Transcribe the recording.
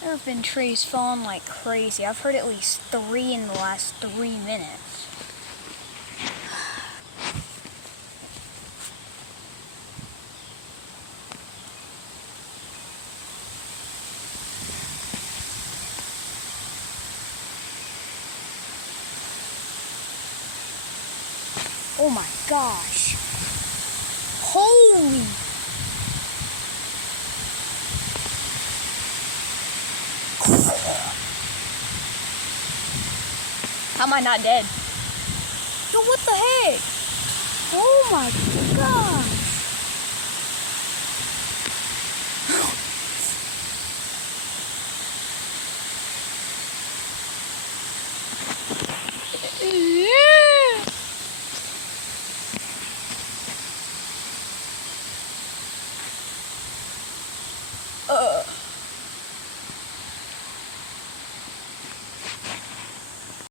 There have been trees falling like crazy. I've heard at least 3 in the last 3 minutes. Oh my gosh. Holy. How am I not dead? Yo, what the heck? Oh my god.